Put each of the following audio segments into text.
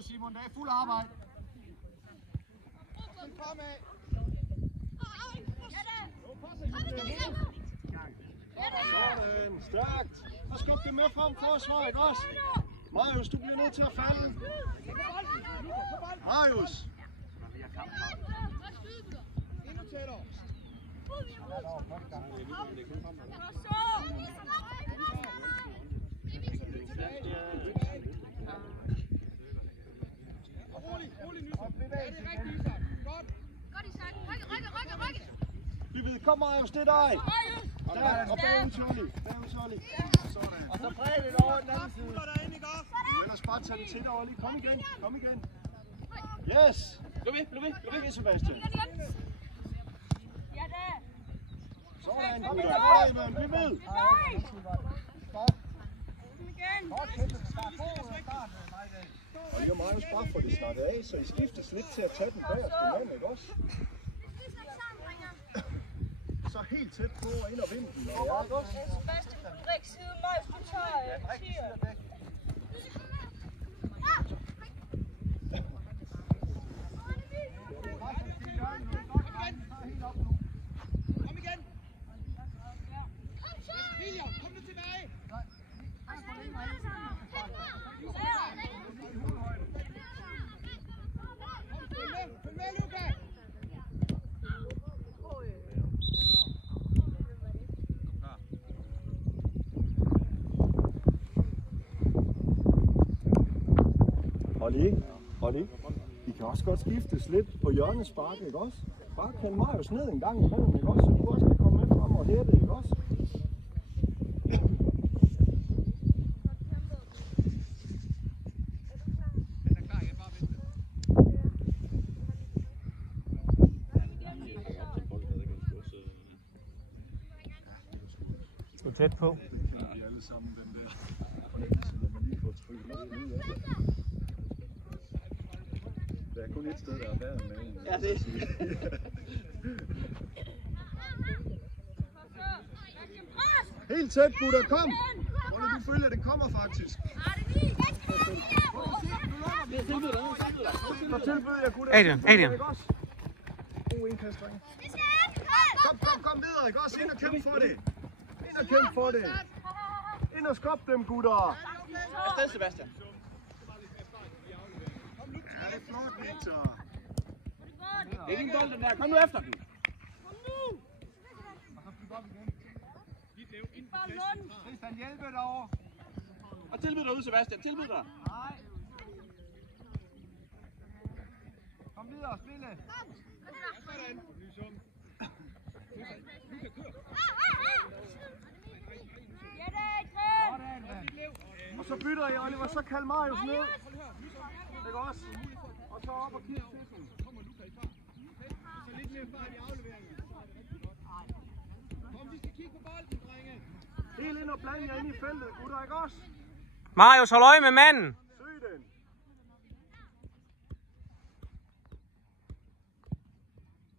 Gå, Simon. Det er fuld arbejde. Fremad. Sådan. Stærkt. Og skub det med frem forsvar, ikke også? Marius, du bliver nødt til at falde. Marius. Endnu tættere. Rolig, Nysen. Ja, det er rigtigt, Isak. Godt. Godt, Isak. Rykke. Vi ved, kom Marius, det er dig. Og bagud Tolly. Og så bred lidt over den anden side. Du ellers bare tage den til dig, Olli. Kom igen. Yes. Bliv ved, Sebastian. Ja, da. Sådan, gutter. Vi ved. Og jeg og Marius bare få det snakket af, så I skiftes lidt til at tage den bagerste mand, ikke også? Så helt tæt på og ind og vinde den. Ja, ikke også? Sebastian, du drik siden Marius, du tager tiger. Kom igen! William, kom nu tilbage! Følg med, Luca! Olli, I kan også godt skiftes lidt på hjørnespark, ikke også? Bare kald Marius ned en gang imellem, ikke også? Så du også kan komme med frem og hætte, ikke også? Han er klar, jeg bare venter. Du er tæt på. Det kender vi alle sammen, den der. Når man lige får trykket noget ud af det. Der er kun et sted, der er værre med en. Ja, det. Helt tæt, gutter, kom! Hvor du følger, den kommer faktisk. Så tilbyder jeg, gutter. Adrian. God indkast, drenge. Kom videre, ikke også? Ind og kæmpe for det. Ind og skub dem, gutter. Afsted, Sebastian. Ja, det er flot, Victor. Det er ingen bold, den der. Kom nu efter den. Kom nu! Og så flyt op igen. Christian, hjælpe derovre. Og tilbyd dig ud, Sebastian. Tilbyd dig. Nej. Kom videre, spille. Sådan. Ja, da, Og så bytter I, Oliver, så kald Marius ned. Ikke også? Og så op og kigge til den. Så lidt mere fart i afleveringen. Kom, vi skal kigge på bolden, drenge. Helt ind og blande jer ind i feltet, gutter, ikke også? Marius, hold øje med manden. Søg den.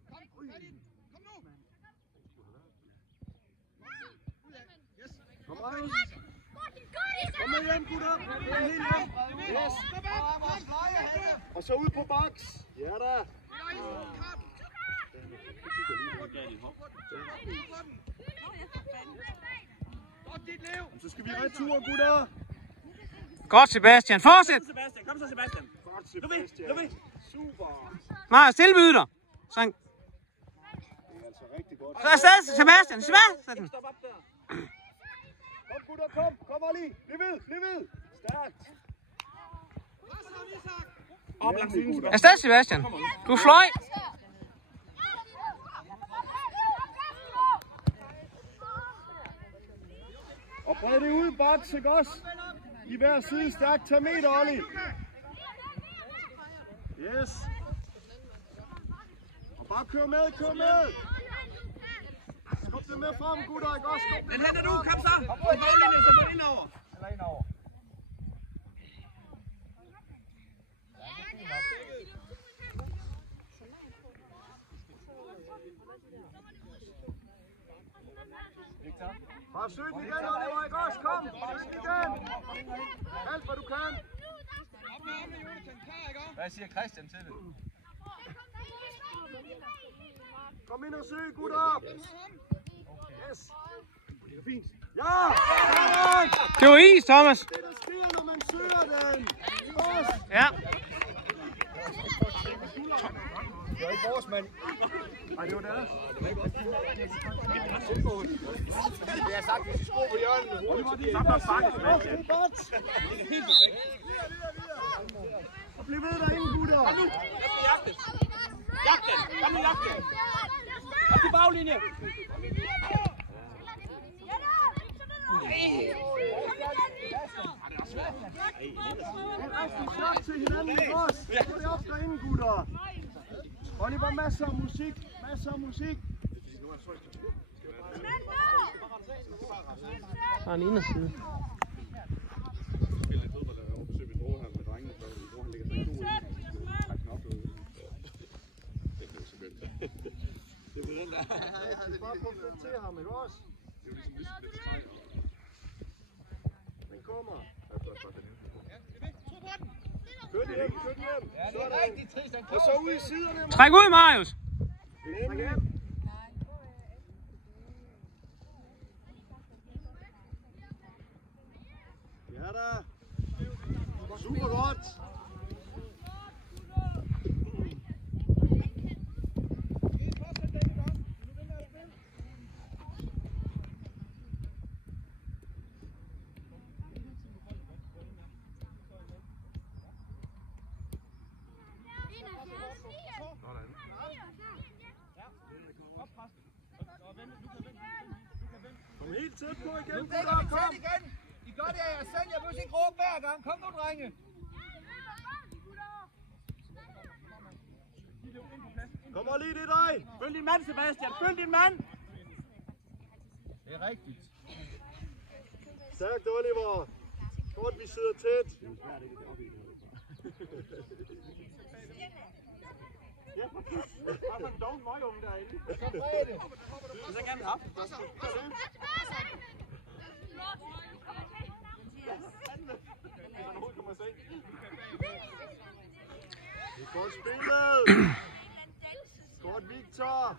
Kom, fat i den. Kom nu. Yes. Kom, Marius. Kom med hjem, gutter. Det er helt hjem. Yes. Og så ud på boks. Ja da. Så skal vi retur, gutter. Godt, Sebastian. Fortsæt. Kom så, Sebastian. Godt, Sebastian. Super. Marius, tilbyder dig. Sådan. Det er altså rigtig godt. Så afsted, Sebastian. Sådan. Stop op der. Kom, gutter, kom. Kom, Olli. Bliv ved. Stærkt. Op langs siden, Sebastian. Afsted, Sebastian. Du fløj. Og bred det ud, boks, ikke også? I hver side stærkt. Tag meter, Olli. Yes. Og bare kør med. Skub det med frem, gutter, ikke også? Den henter du, kom så. På mållinjen, så gå indover. Eller indover. Bare søg den igen, Oliver, ikke også? Kom, søg den igen. Alt, hvad du kan. Hvad siger Christian til det? Kom ind og søg, gutter! Yes! Det er fint. Ja! Det var is, Thomas. Det der sker, når man søger den. Ja. Det var ikke vores mand. Nej, det var deres. Det har sagt, hvis I sko på hjørnet. Så er det faktisk, mand. Det er godt. Og bliv ved derinde, gutter. Kom nu! Jeg skal jagte! Jagte! Kom nu, jagte! Op til baglinje! Slap til hinanden, ikke også? Få det op derinde, gutter. Oliver, masser af musik. Masser af musik. Der er en inderside. Det er den der. Det er bare på at til ham, ikke også? Den kommer. Kør den hjem, kør den hjem. Ja, det er rigtig trist. Og så ud i siderne. Træk ud, Marius. Træk hjem. Ja da. Super godt. Kom helt tæt på igen, gutter, kom! I gør det, jeg selv. Jeg vil ikke råbe hver gang. Kom nu, drenge. Kommer lige det dig! Følg din mand, Sebastian. Følg din mand. Det er rigtigt. Stærkt, Oliver. Godt, vi sidder tæt. Ja, der er en doven møgunge derinde. Så bred det. Så gerne vil have. Det er godt spillet. Godt, Victor.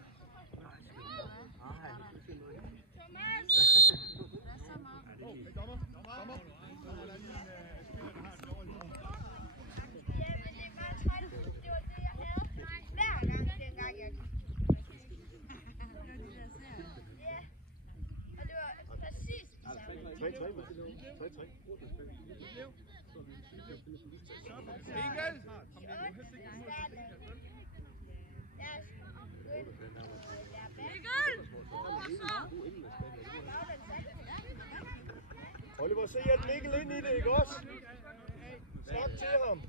Oliver, se at Mikkel ind i det, ikke også? Snak til ham.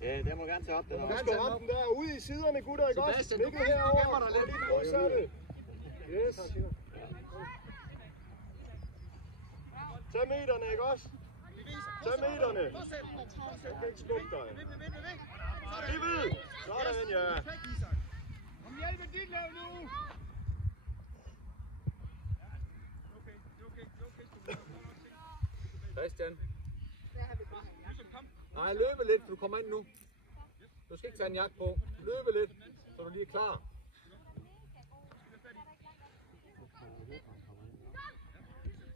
Ja, den må gerne tage op. Den Du skal op den der ude i siderne, gutter, ikke også? Mikkel herovre, og lige den modsatte. Yes. Tag meterne, ikke også? Tag meterne. Jeg kan ikke skubbe dig. Bliv ved. Sådan, ja. Kom hjælp med dit lav nu. Christian. Nej, løbe lidt, for du kommer ind nu. Du skal ikke tage en jakke på. Løbe lidt, så du lige er klar.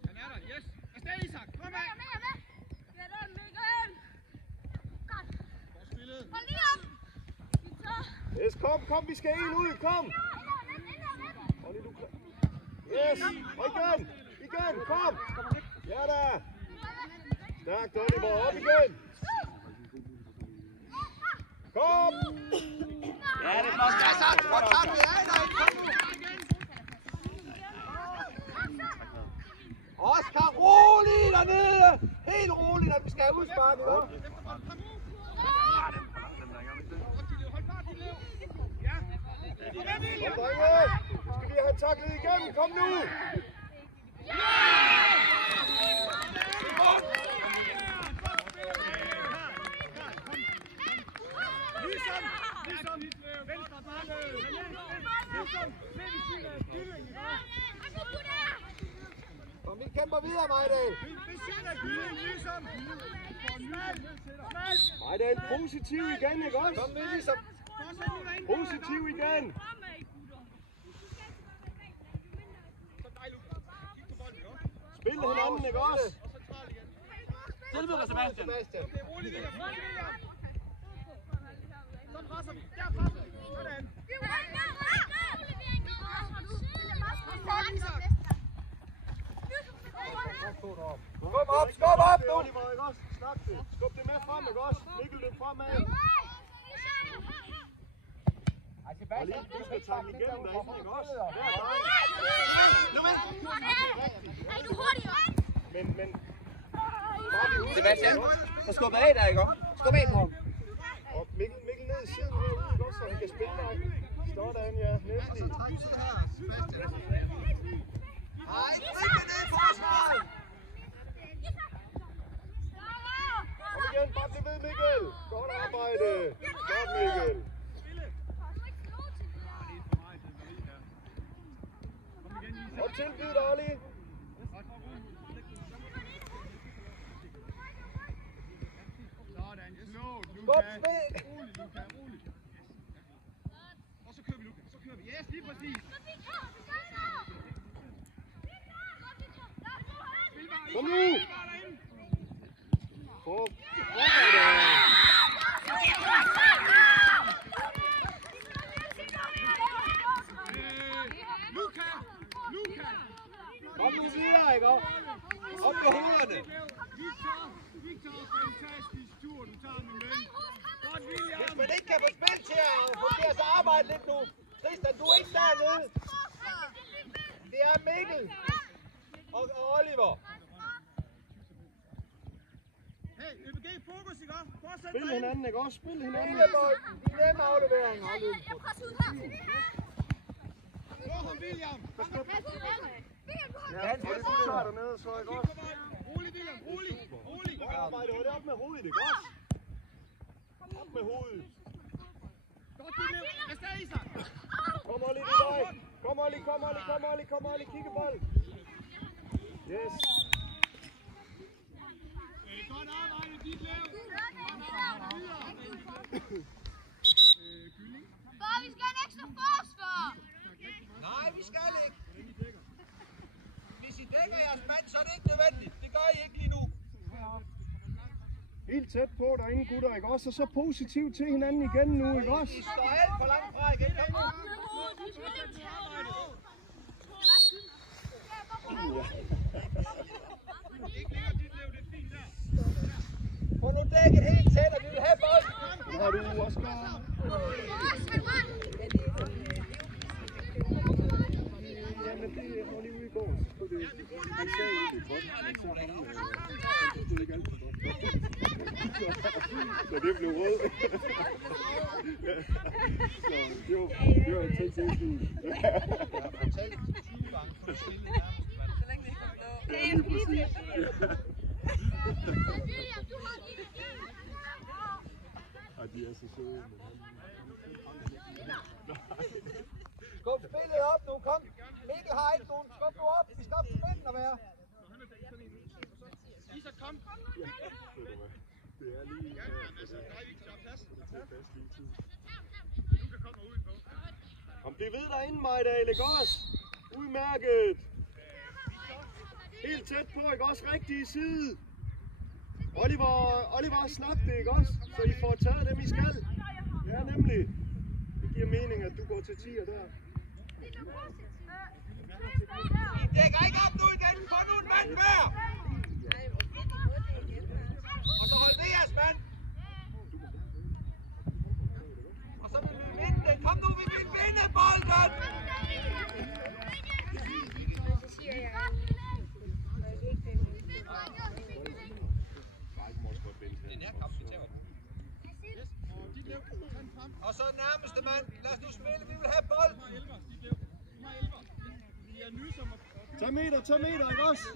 Han er der, yes. Afsted, Isak. Kom af. Ja, der er Mikkel. Godt. Godt spillet. Hold lige op. Yes, kom, vi skal en ud, kom. Olli, du klar. Yes, og igen, kom. Ja da. Stærkt, Oliver, op igen. Kom! Ja, det er flot. Ja, så godt tak, vi er der. Kom nu. Oscar, rolig dernede! Helt roligt, når vi skal have udspark, ikke? Hold fart, dit liv. Ja. Kom med, William. Kom, drenge! Skal vi have taklet igennem? Kom nu! Kom, vi kæmper videre, Majdal. Majdal, positiv igen, ikke også? Kom med ligesom. Positiv igen. Spil hinanden, ikke også? Tilbud dig, Sebastian. Skub op, skub op nu! Oliver, ikke også? Snak det. Skub det med frem, ikke også? Mikkel, løb fremad. Og lige, du skal takke igennem derinde, ikke også? Men... Sebastian, så skubber af der, ikke også? Skub af på ham. Og Mikkel ned i siden herude, ikke også? Så han kan spille dig. Sådan, ja. Nemlig. Nej, ikke ned i forsvaret! Kom igen, bare bliv ved, Mikkel. Godt arbejde. Godt, Mikkel. Og tilbyde dig, Olli. Skub spil! Og så kører vi, Lukas. Så kører vi. Yes, lige præcis. Kom nu! Få arbejde! Kom nu videre, ikke? Op med hovederne! Victor, fantastisk tur, du tager den med. Godt, William. Hvis man ikke kan få spil til at fungere, så arbejde lidt nu. Tristan, du er ikke dernede. Det er Mikkel og Oliver. Hey, ÖBG, fokus, ikke? Fortsæt Spil hinanden, ikke også? Spil hinanden. Lillebolden, de nemme afleveringer. Gå ham, William. Ja, og det du tager dernede, så ikke også? Rolig, William, rolig. Godt arbejde, og det er op med hovedet, ikke også? Op med hovedet. Godt, det med. Afsted, Isak. Kom Olli, det er dig. Kom Olli, kom Olli, kom Olli, kom Olli, kiggebold. Yes. Godt arbejde, dit lav. Far, vi skal have en ekstra forsvar. Nej, vi skal ikke. Hvis I dækker jeres mand, så er det ikke nødvendigt. Det gør I ikke lige nu. Helt tæt på derinde, gutter, ikke også? Og så positivt til hinanden igen nu, ikke også? I står alt for langt fra igen. Kom nu. Få nu dækket helt tæt, og vi vil have bolden. Det har du, Oscar. Jamen, det er lige ude i går. Han sagde ikke det godt. Så han stod ikke alt for godt. Så det blev rød. Så det var en ting til fint. Jeg har fortalt 20 gange på skillet nærmest. Så længe det ikke er blå. Ja, lige præcis. Og de er så søde. Skub spillet op nu, kom. Mikkel har ikke nogen. Skub nu op. Vi skal op til midten og være. Isak, kom. Ja, det er lige... Altså, nej, vi kan plads. Det er fast lige tid. Kom, bliv ved derinde, Majdal, ikke også? Udmærket. Helt tæt på, ikke også? Rigtige side. Oliver, snak det, ikke også? Så I får taget dem, I skal. Ja, nemlig. Det giver mening, at du går til 10'er der. I dækker ikke op nu igen. Få nu en mand hver. Og så hold ved jeres mand. Og så vil vi vinde den. Kom nu, vi vil vinde bolden. Og så nærmeste mand. Lad os nu spille. Vi vil have bolden. Tag meter, ikke også?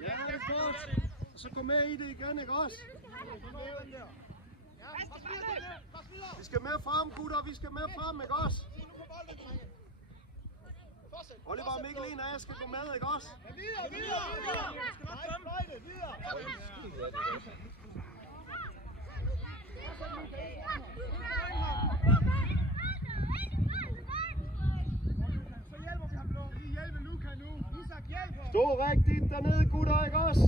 Ja, det er godt. Så gå med i det igen, ikke også? Vi skal med frem, gutter. Vi skal med frem, ikke også? Oliver og Mikkel, en af jer skal gå med, ikke også? Stå rigtigt dernede, gutter, ikke også?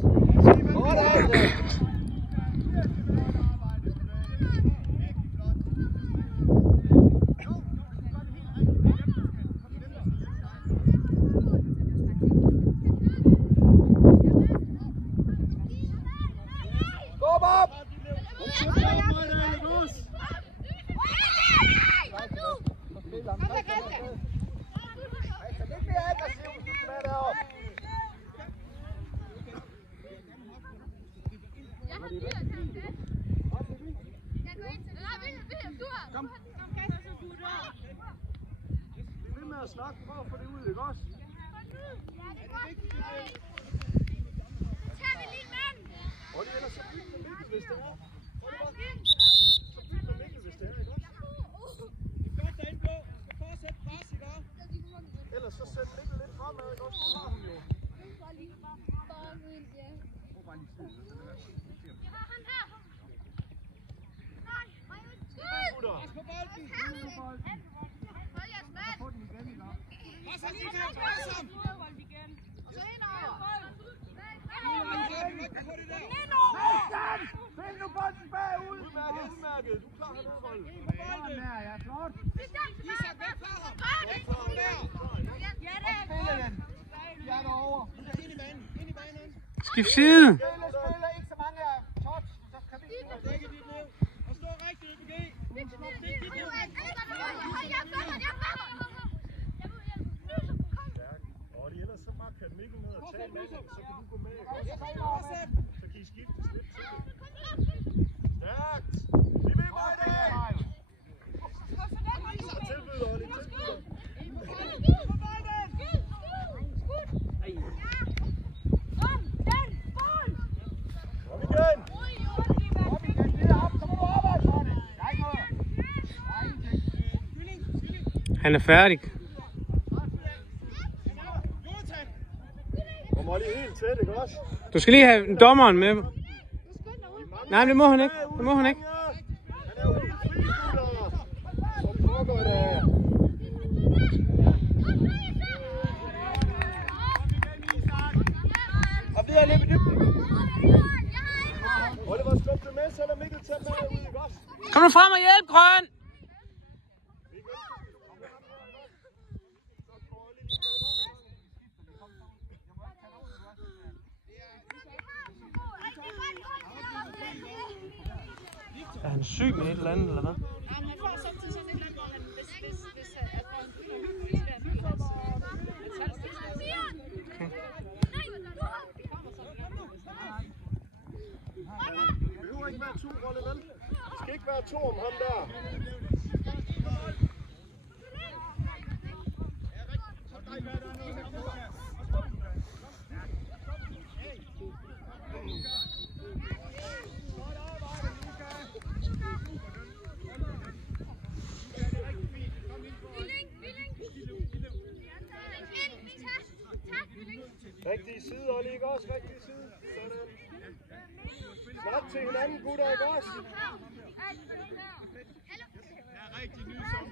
Snak, prøv at få det ud, ikke også? Og det ellers så byt med Mikkel, hvis det er. Så byt med Mikkel, hvis det er, ikke også? Det er godt derinde på. Du skal fortsætte pres, ikke også? Ellers så sæt Mikkel lidt fremad, ikke også? Du har ham jo. Pas på bolden. Pas ham, Sigrid. Pas ham. Find nu bolden bagud! Udmærket. Du klarer hernede, Rolf. Bolden. Ja, flot. Isak, væk fra ham. Jeg er derovre. Ind i banen. Skift side. Spiller ikke så mange touch, så kan vi ikke Dække dit liv. Og stå rigtigt, EBG. Stik dit liv. Og ellers så bare kan Mikkel ned og tage manden, så kan du gå med. Fortsæt. Så kan I skifte lidt til det. Stærkt! Vi vil bare det! Tilbyd, Olli, tilbyd. Kom igen! Han er færdig. Kom Olli helt tæt, ikke også? Du skal lige have dommeren med. Nej, det må han ikke. Det må han ikke. Han er jo helt fri, gutter. Så pokker det. Og videre lidt i dybden. Oliver, skub det med, så lader Mikkel tage med ud, ikke også? Kom nu frem og hjælp, Grøn! Er han syg med et eller andet, eller hvad? Jamen, han får samtidig sådan et eller andet, hvor han, hvis at han fylder Det behøver ikke være 2, Rolle, vel? Det skal ikke være 2 om ham der. Rigtig side, Olli, ikke også? Rigtig side. Sådan. Snak til hinanden, gutter, ikke også? Er rigtig ny som.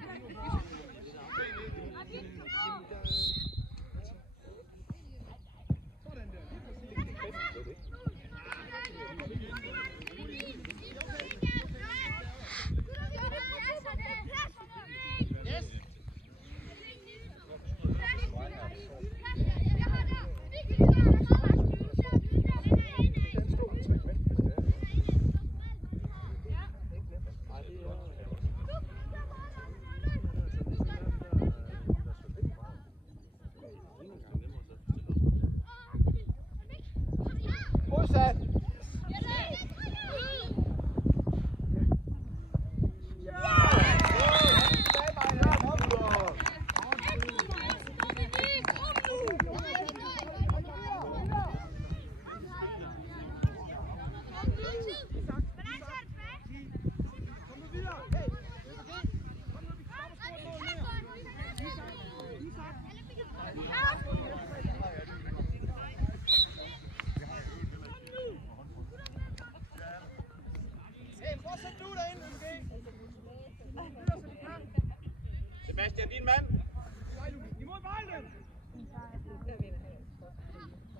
Sebastian, din mand. Imod bolden!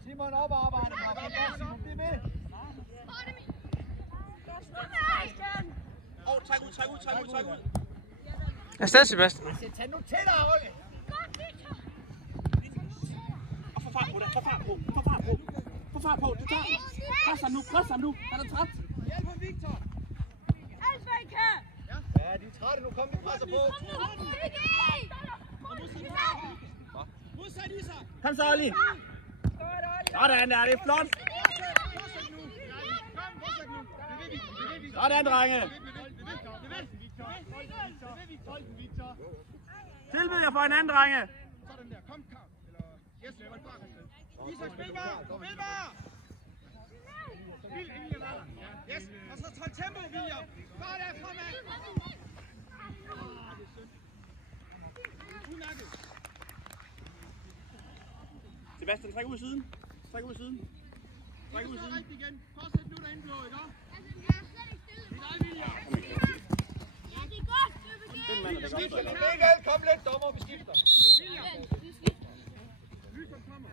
Simon op og arbejde. Bliv ved. Træk ud. Afsted, Sebastian. Tag nu til dig, Olli. Og få fart på det. Få fart på. Du tager. Pres ham nu. Han er træt. Hjælp ham, Victor. Ja, de er trætte nu. Kom, vi presser på. Kom så, Olli. Sådan der, det er flot. Sådan, drenge. Tilbyd jer for en anden, drenge. Sådan der. Kom, Karl. Eller Jes, laver et bak. Isak, spil bare. Yes, og så træk tempo, William. Bare der fremad. Udmærket. Sebastian, træk ud siden. Træk ud siden. Rigtig igen. Fortsæt nu derinde, Blå, ikke? Det er dig, William. Michael, kom lidt, dommer, vi skifter. William. Kommer.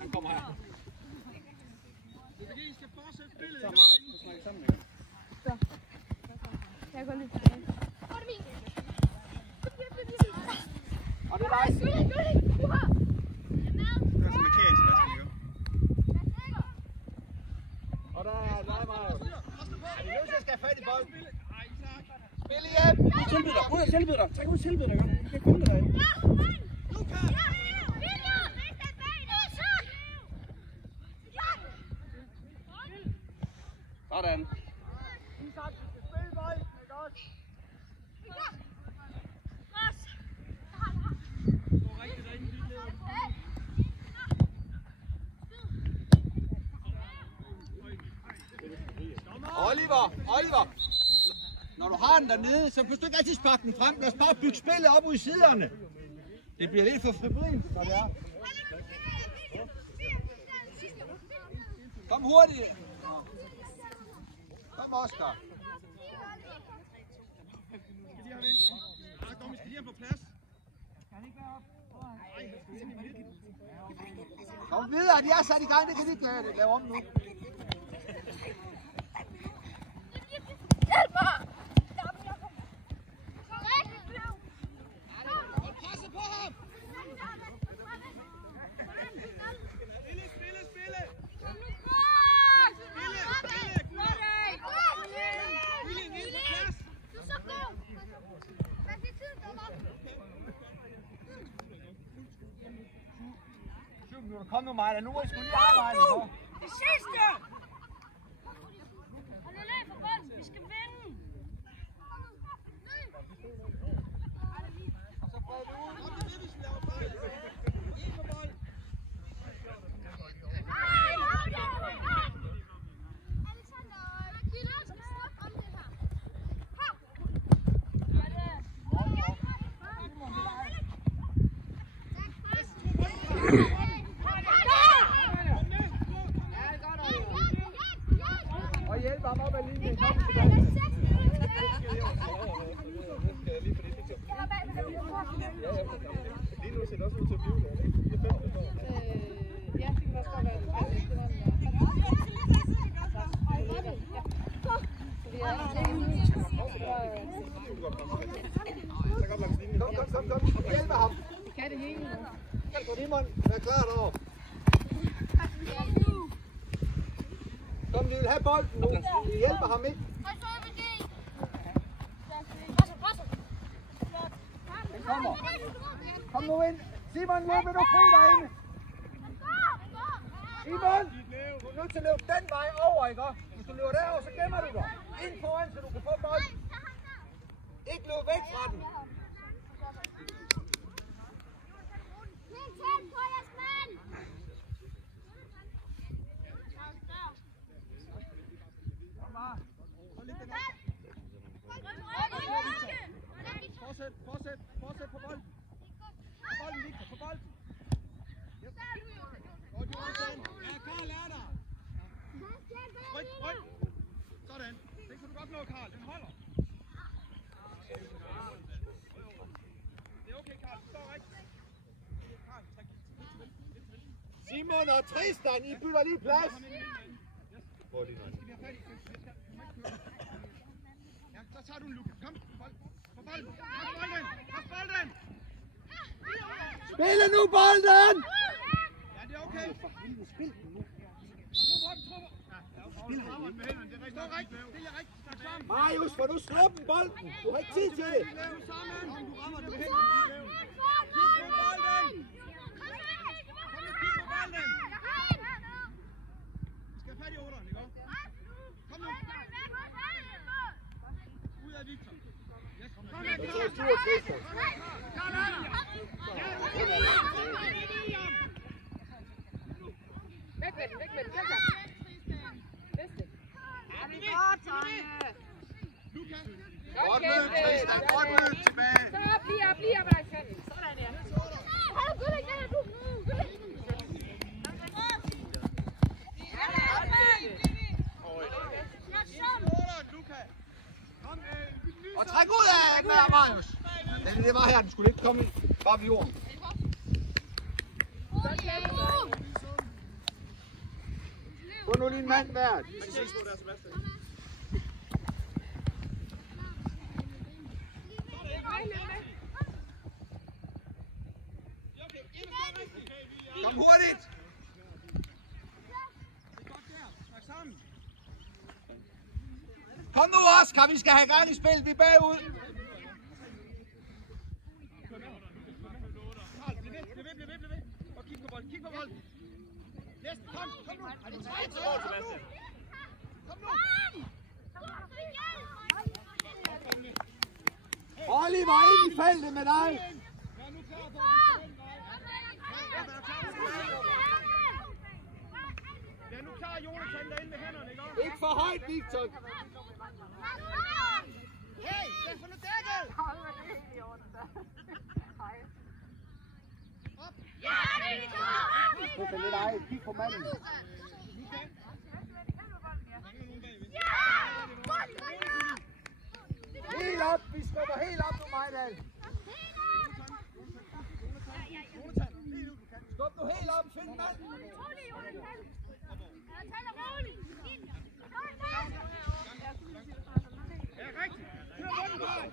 Han kommer her. Det er fordi, I skal fortsætte spillet. Så snakker sammen med. Jeg går lidt tilbage. Og det er dig. Det er så markering, Sebastian, ikke? Og der er dig, Mario. Vi er nødt til at skal have fat i bolden. Spil igen. Tilbyd dig. Træk ud tilbyd dig. Du kan kun dig derinde. Sådan. Isak, du skal spille bolden, ikke også? Oliver! Når du har den dernede, så behøver du ikke altid sparke den frem. Lad os bare bygge spillet op ud i siderne. Det bliver lidt for febrint, når det er. Kom hurtigt! Kom, Oscar! Vi skal lige have på plads. Kom videre, de er sat i gang, det kan de ikke lave om nu. Hjælp mig! Presse på ham! Kom nu, Maja, nu må I sgu lige arbejde. Det sidste! Hold løb for bolden, vi skal vinde! Og så prøver vi ud. Og det er det, vi skal lave fejl. En for bold. Og hjælp ham op ad linjen. Kom, Lige nu ser det også ud til at blive der. Det er 5 år. Ja, det kan også godt være. Kom. Hjælp ham. Kan det hele? Simon, vær klar derovre. Kom, vi vil have bolden nu. Vi hjælper ham ikke. Den kommer. Kom nu ind. Simon, løber du fri derinde. Simon, du er nødt til at løbe den vej over, ikke? Hvis du løber derover, så gemmer du dig. Ind foran, så du kan få bolden. Ikke løb væk fra den. Fortsæt på bolden. På bolden, Victor, på bolden. Godt, Jonas. Ja, Karl er der. Ryk. Sådan. Det kan du godt noget, Karl. Den holder. Det er okay, Karl. Du står rigtigt. Simon og Tristan, I bytter lige plads. Ja, så tager du en Lukas. Kom, på bolden. Pas bolden. Spille nu bolden! Ja, det er okay. Spil den nu. Stå rigtigt. Stille rigtigt. Snak sammen. Marius, får du sluppet bolden? Du har ikke tid til det. Lav sammen. Du rammer det med hænderne. Kig på bolden. Kig på bolden. Vi skal have fat i 8'eren, ikke? Kom nu. Ud af Victor. Kom her, Væk med den, væk med den. Næste. Ja, det er godt, Tonje. Godt mød, Tristan. Godt mød tilbage. Så bliver Alexander. Sådan der. Hold godt, Alexander, du. Og træk ud af Marius. Det var her, den skulle ikke komme bare ved jorden. Få nu lige en mand hver. Kom hurtigt. Kom nu, Oscar, vi skal have gang i spil, vi er bagud. Bliv ved. Og kig på bolden. Næste, kom nu. Kom nu. Oliver, ind i feltet med dig. Ja, nu klarer Jonathan derinde med hænderne, ikke? Ikke for højt, Victor. Hey, den får nu dækket! Push lidt ej, kig på manden. Helt op, vi skubber helt op nu, Majdal. Skub nu helt op, find manden. Ja, rigtigt. Kør rundt, Karl.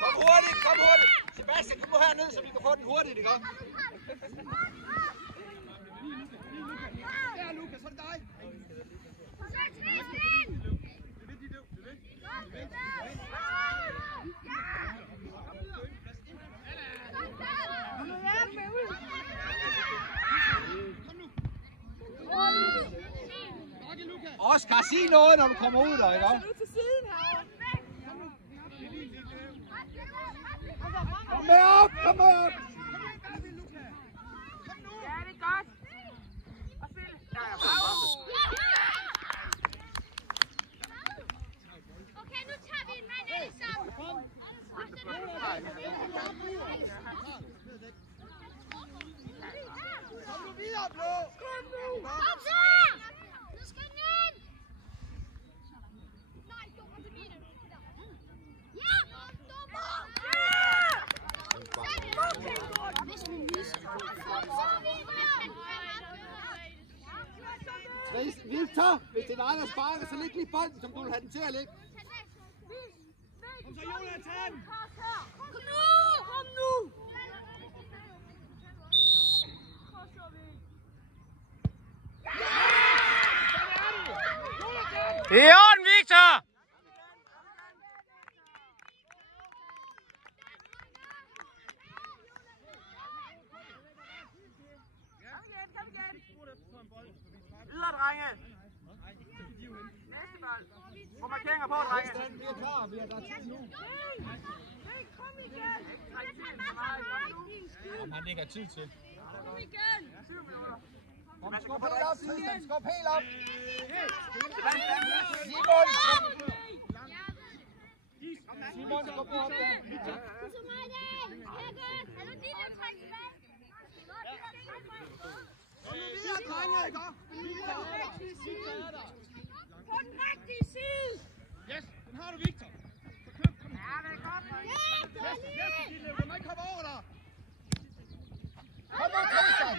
Kom hurtigt. Sebastian, kom nu herned, så vi kan få den hurtigt, ikke? Der, Lukas, så er det dig. Oscar, sig noget, når du kommer ud der, ikke? Kom med op, kom op! Ja, det er godt. Og spil. Okay, nu tager vi en mand alle sammen. Kom nu videre, Blå. Kom så! Nu skal den ind! Nej, du må til mine. Ja! Victor, hvis det er dig, der sparker, så læg lige bolden, som du vil have den til at ligge. Kom så, Jonathan! Kom nu! Det er orden, Victor! Videre, drenge. Næste bold. Få markeringer på, drenge. Vi er klar, vi er der tid nu. Om han ikke har tid til. Kom igen! 7 minutter. Kom, skub helt op, Tristan. Skub helt op. Simon, skub op der. Så mig der! Her godt! Er du lige der træk tilbage? længere, ikke? På den rigtige side! Yes, den har du, Victor. Kom. Ja, det er godt. Yes, du må ikke hoppe over der. Kom nu, Christian.